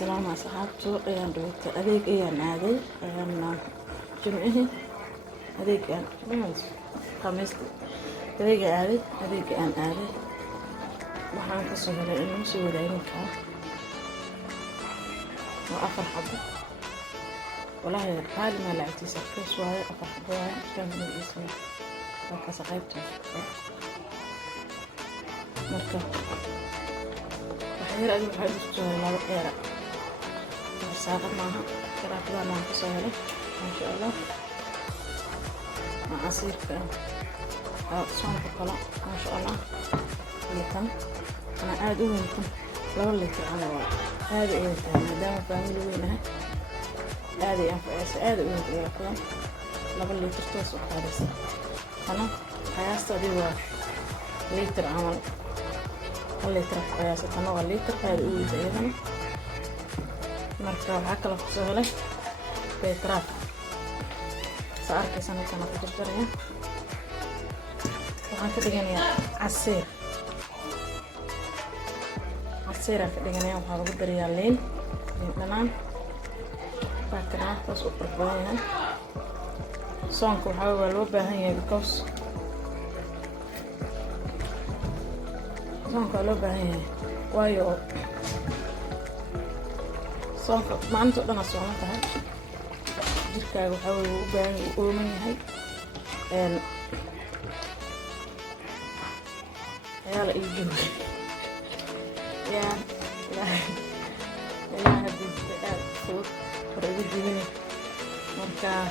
السلام على صحابته أيام دوت أذيك أيام عادي أيام جمعه أذيك أيام بس خميس أذيك عادي أذيك أيام عادي waxaan ka soo helay inuu soo wadaynka وأفر حبة والله قال ما لعبتي سكر شوية أفر حبة كان من الاسم وكذا غيبته مركب وحير أجيب حاجة شوية ما بقيرة الساعة معها كرات لا ما كسهلة إن شاء الله مع عصير كأن صوم بقلا ما شاء الله ليتم أنا قاعد أقول لكم لو اللي تعالى هذا إيه ما دام فاميلي وينها هذه أنفاس هذا أقول لكم لو اللي تشتوس وحارس أنا حياسة دي ليتر عمل الليتر حياسة أنا الليتر هذا أقول زيهم مركب هكذا سهلة بيتراف سأركي سنة كنا في الجرية waxaan ka dhiganayaa casiir aan ka dhiganayaa waxaa lagu darayaa liin dhanaan baakana taas u qurxoon yahay soonka waxaa loo baahan yahay because soonka loo baahan yahay waayo soonka maalinta dhan sooman tahay jirkaaga waxaa u baahan yahay u ooman yahay يلا يجوا يا لا لا هذي صوت رجل مني مركا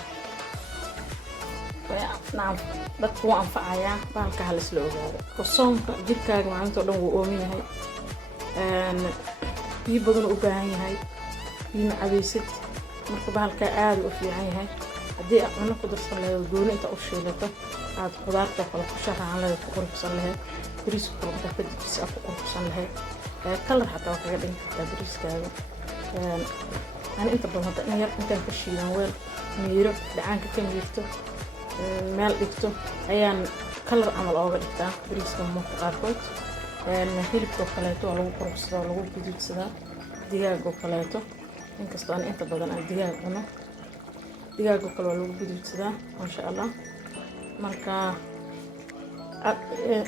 نعم dadku waa anfacaya baalka hal isla ogaado qosoonka jirkaaga maalinta dhan wuu oomin yahay biyo badan u baahan yahay biyo cabaysid marka baalka aad u fiican yahay haddii aad cunno ku darsan lahayd gooni inta u shiilato aad qudaarta kale ku shaqaan lahayd ku qurxsan lahayd bariiska kale inta ka dibisa ku qurxsan lahayd kalar xataa kaga dhigin kartaa bariiskaaga ani inta badan hadda in yar intaan ka shiilan weel miiro dhacaanka ka miirto meel dhigto ayaan kalar amal ooga dhigtaa bariiska marka qaarkood hilibka kaleeto waa lagu qurxsadaa lagu guduudsadaa digaaga kaleeto inkastoo aan inta badan aan digaag cuno digaaga kale waa lagu guduudsadaa masha Allah marka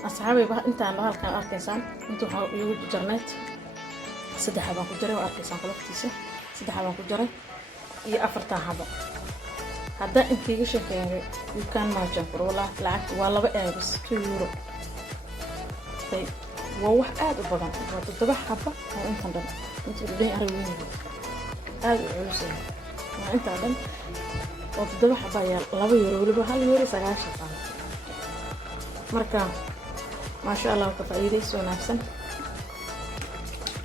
asxaabay intaan halkaan arkaysaan inta waxa igu jarneed saddex baan ku jaray arkaysaan qoloftiisa saddex baan ku jaray iyo afarta haba hadda intiiga sheekay you can imagine for wallahi lacag waa laba eebis 2 euro tay waa wax aad u badan waa toddoba haba oo intan dhan inta dhigay arweyn aad u culus waa inta dhan oo toddoba haba yaa 2 euro waliba 1 euro 9 sano marka ما شاء الله كفايدة ونفسن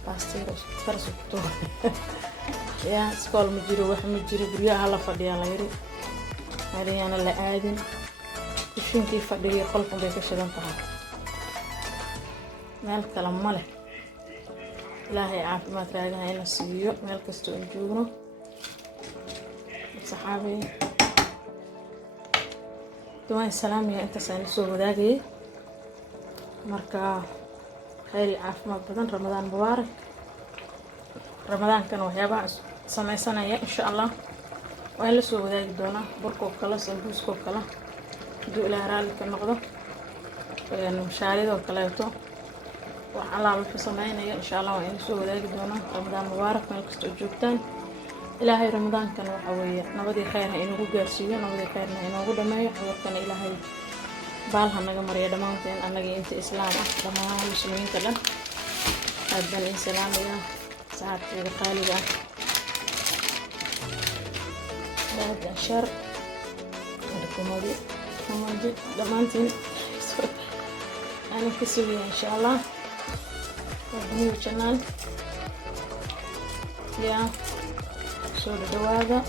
باستير فرسوتو يا سكول مجري واحد مجري بريا على فدي على يري هذه أنا اللي آدم إيشين كيف فدي خلفهم بيكشلون طها مالك كلام ماله لا هي عارف ما تراجع هنا السيو مالك استوجونه صحابي دوان السلام يا أنت سأني سو ذاكي marka khayr caafimaad badan ramadaan mubaarak ramadaankan waxyaabaha samaysanaya insha Allah waa la soo wadaagi doona burko kala sambuusko kala duu ilaa raali ka noqdo mashaarido kaleeto wax Allah wuxuu sameynaya insha Allah waa in soo wadaagi doona ramadaan mubaarak meel kasta joogtaan ilaahay ramadaankan waxa weeye nabadii khayr ha inuu gaarsiiyo nabadii khayr ha inuu dhameeyo xawarkan ilaahay بالها نجا مريا دمانتين أنا جي أنت إسلام دمان مسلمين كلام أبدا الإسلام يا ساعات الخالي ده هذا شر الكومودي دمانتين أنا كسوية إن شاء الله نيو channel يا شو الدواء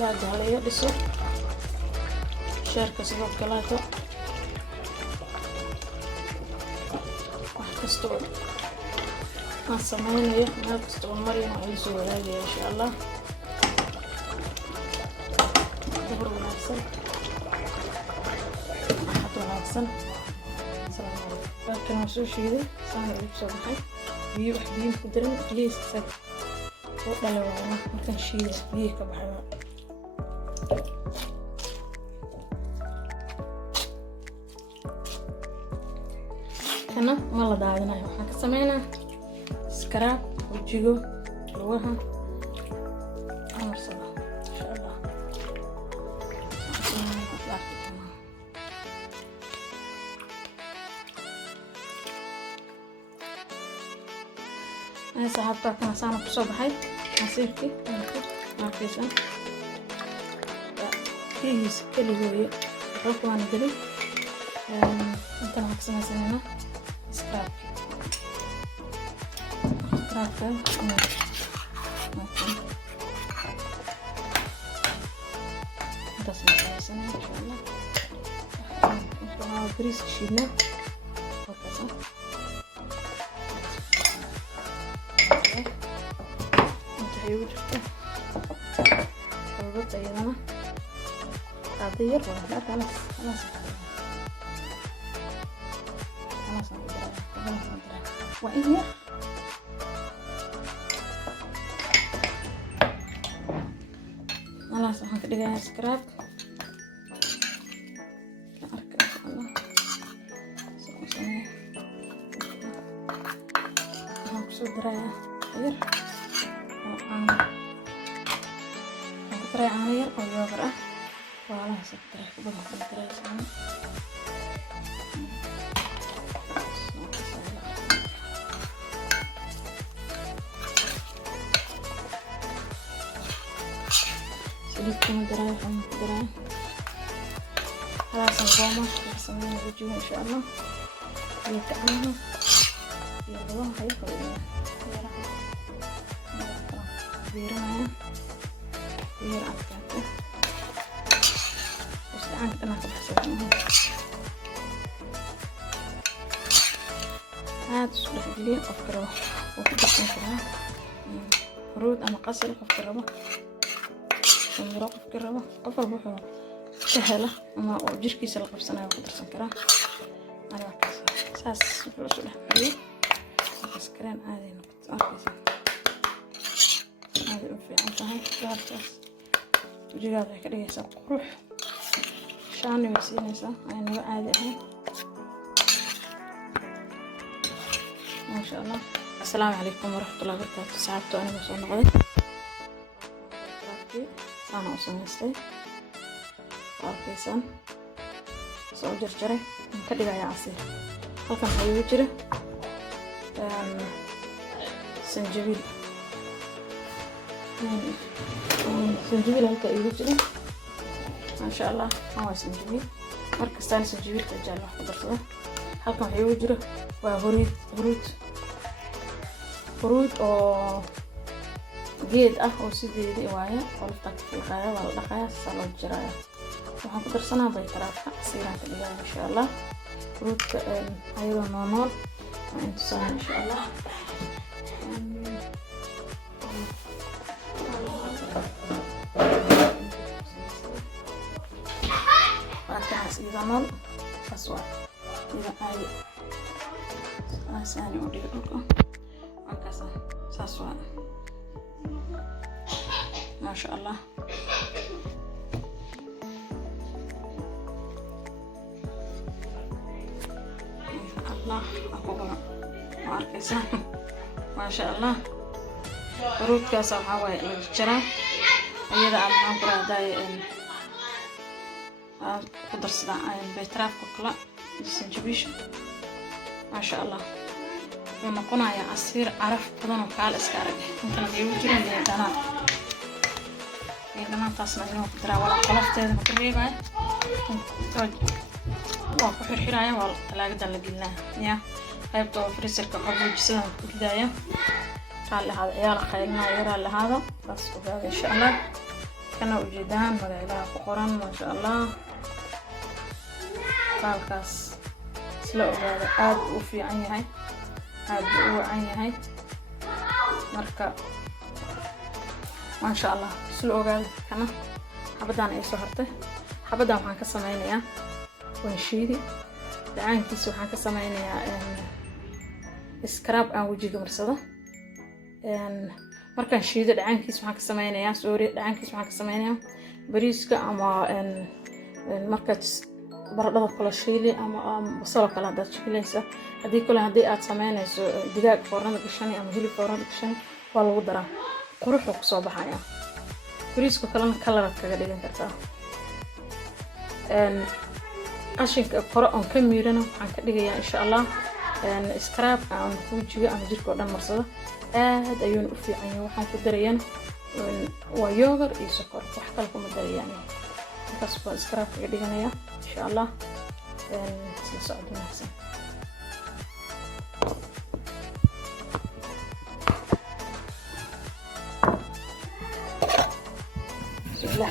لا جالية بسوا شارك سبب كلاته وحكستو ما سمعنا ما كستو مريم عيسو ولاجي إن شاء الله دبر ونحسن أحد ونحسن السلام عليكم لكن وشو شيء سامي بصباحي biyo wax biyo ku darin please sag oo dhalawaana markaan shiido biyo ka baxay kana ma la daadinayo waxaan ka sameynaa scrap wajigo lugaha amarsada insha Allah أنا صاحبتها كنا صانع بصبحي عصيرتي ما كيسان كيس كل هوية ركوا عن دلي أنت ما كسمة سنة سكراب كذا أنت سمع سنة إن شاء الله أنت بريس شيلنا وكذا وجرته قلبت أيضا تعطير ولا خلاص وإيه خلاص راح نقدر سكراب أركب إن شاء الله نقصد دراية خير ترى عامير أو يوغرة وعلى سترة كبر ترى سامي سليت كم دراي خم دراي خلاص نقوم نسوي فيديو إن شاء الله يتعلم يلا هيفرق بيران بير أكتر بس الآن أنا أحسن هذا صورة اللي أفكره وكبس مثلا فرود أنا قصر أفكره ومرة أفكره قفل بحر سهلة أما أوجركي سلقة بسنة وقدر سنكره أنا كذا ساس فلوس الحبيب بس كلام عادي نقطة أركز هذا في عنتها جارتس وجيجات كده يسا قروح شاني وسينيسا يعني بقى عادي اهي ما شاء الله. السلام عليكم ورحمة الله وبركاته. سعادته أنا بس أنا غدي أنا وسميستي واركيسان سو جرجري كده جاي عصير halkan waxaa igu jira sanjabiil sanjabiil halka igu jira maasha Allah waa sanjabiil markastaan sanjabiilka jecel wax ku darsado. halkan waxaa igu jira waa huruud oo geed ah oo sideedii waaye qolofta ka fiiqaya waa la dhaqaya saa loo jaraya. waxaan ku darsanaa baytaraadka casiiraan ka dhigaa insha Allah. huruudka ayadoo noonool waa intusaan insha Allah. waakaas iyada nool saas waa iyada caadi saasaan u dhigo dhulka waakaas saas waa maasha Allah. الله أقوله وأركزه ما شاء الله. ورود كاسة وحواي الجرا أيضا أنا برا داي قدر صداع بيتراف كلا السنجبيش ما شاء الله. لما كنا يا عصير عرف بدنا كال إسكارج ممكن يوجد من الدنات الدنات تصنع يوم ترى ولا خلفت هذا مكريبة waa ku xirxiraya waa talaagada la gelinaa ya qaybta freezer-ka qaboojisada ku ridaya qaal hada ciyaal qaylnaa yara lahada bas ogaada insha Allah. kana ujeedaan magaciisa ku qoran ma sha Allah. qaalkaas isla ogaada aad u fiican yahay aad u wacan yahay marka ma sha Allah isla ogaada. kana xabadan ay soo hartay xabadan waxaan ka sameynayaa وانشيدي دعان كيس وحان كسمينيا scrub aan wajiga marsado markaan shiido dhacaankiis waxaan ka samaynayaa dhacaankiis waxaan ka samaynayaa bariiska ama markaad baradhada kala shiili ama basal kala hadaad shiilaysa haddii aad samaynayso digaag foornada gashan ama hilib foornada gashan waa lagu daraa quruxu ku soo baxaya bariiska kalena color kaga dhigan kartaa qashinka koro on ka miirana waxaan ka dhigayaa insha Allah scrub aan wajiga ama jirka oo dhan marsado aad ayuu u fiican yahay waxaan ku darayaan waa yogurt iyo sokor wax kale kuma darayaan markaas baan scrub kaga dhiganayaa insha Allah isla socdo wanaagsan bismillah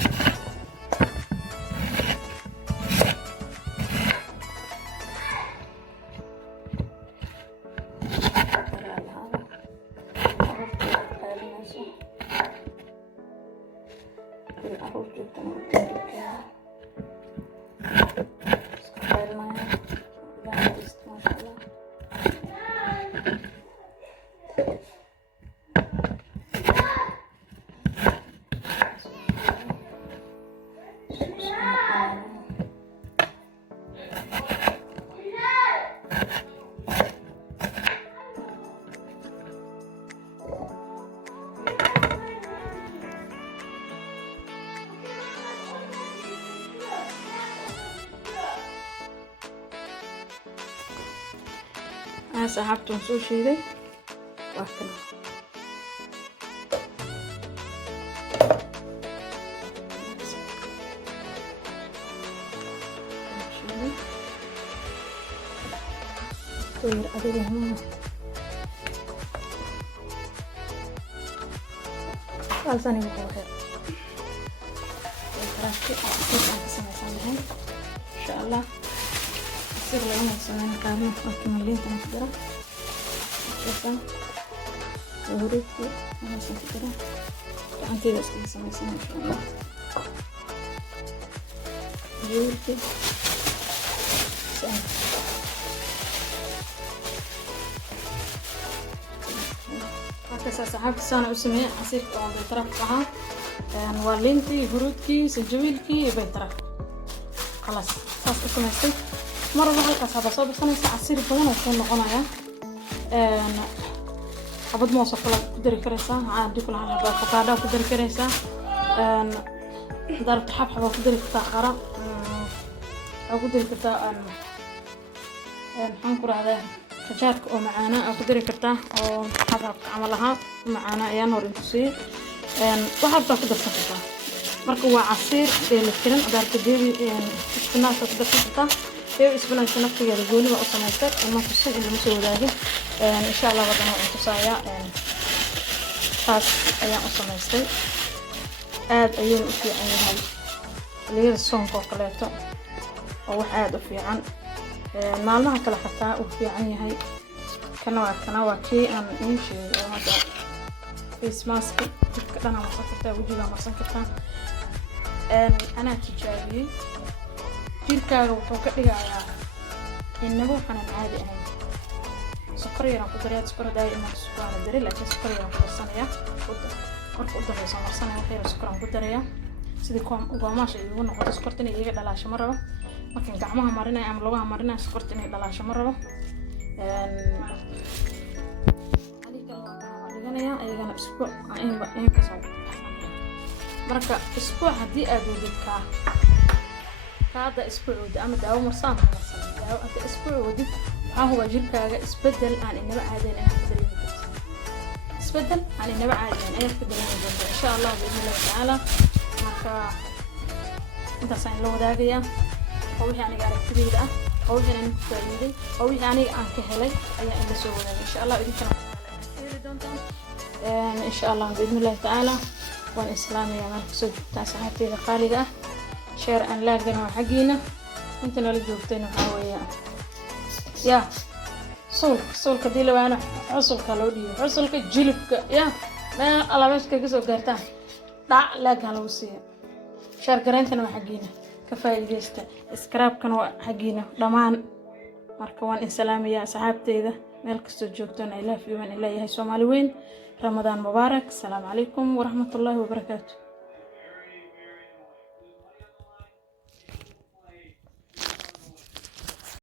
صاحبته نسوي ذي واكله طير أبي هنا قال ثاني بخير تركي إن شاء الله يصير لنا سوينا كامل وكملين تنقدره شوفوا وهريتي أنا سنقدره أنتي بس كذا إن شاء الله وهريتي هكذا صاحب السنة أسمي عصير طعام بيترفعها واللينتي هرودكي سجويلكي بيترف خلاص صار كمستي مرة halkaas hada soo bixinaysa casiir badan oo soo noqonaya xabad moos oo kala ku dari karaysaa caadi kula hal xabad avocado ku dari karaysaa darabta xabxab ku dari kartaa qara ku dari kartaa maxaan ku raacdaa qajaarka oo macaana ku dari kartaa oo xabxabka camal ahaa macaana ayaan hor intusii waxaad ku darsan kartaa marka waa casiir dheelitiran adarka deebi isbinaadka ku darsan kartaa isbinaadka naftigeeda gooni waa u samaystay ama kusin in lagu soo wadaagin insha Allah wadana aan tusaaya taas ayaan u samaystay aad ayuu u fiican yahay leeyahay soonka oo kaleeto oo wax aad u fiican maalmaha kale xataa u fiican yahay kana waa kii aan inshii oo hada face mask ka dhana marsan kartaa wajiga marsan kartaa ana tijaabiyay jirkaaga wuxuu ka dhigayaa inaba waxaan caadi ahayn sokor yar aan ku daray sokor daay ama sokor aan daray laakiin sokor yar aan ku darsanaya marka u darayso marsanaya waxay sokor aan ku daraya sidii go'aamasha igu noqoto sokorta inay iga dhalaasho ma rabo markaan gacmaha marinay ama lugaha marinay sokorta inay dhalaasho ma rabo dhiganaya ayagana isbuuc in ka soo marka isbuuc haddii aad wadidkaa هذا أسبوع وده أما داو مرسان داو أنت أسبوع ودي هو جيركاga isbedel aan inaba caadeen ay fadhiyo isbedel aan inaba caadeen ay fadhiyo insha Allah biidhnillah ta'ala marka inta saan loo wadaagaya oo wixii aniga aragtidayda ah oo wixii aan ku faa'iiday oo wixii aniga aan ka helay ayaa in la soo wadaagay insha Allah idinkana heli doontaan insha Allah biidhnillah ta'ala waan islaamiya marka soo joogtaa saxaabtayda qaaliga ah شير أن لا جنا حقينا أنت نقول جوبتين وحاوية يا صول كديلة وأنا حصل كالودي حصل كجلبك يا ما الله ماسك كيسو قرتان لا قالوا وصية شير قرنتنا وحقينا كفاية جيستا اسكراب كانوا حقينا ضمان مركوان السلام يا صحابتي ذا meel kastoo joogtaan I love you and ilaahay Soomaali weyn Ramadan Mubaarak. Assalaamu calaykum waraxmatullaahi wabarakaatuh.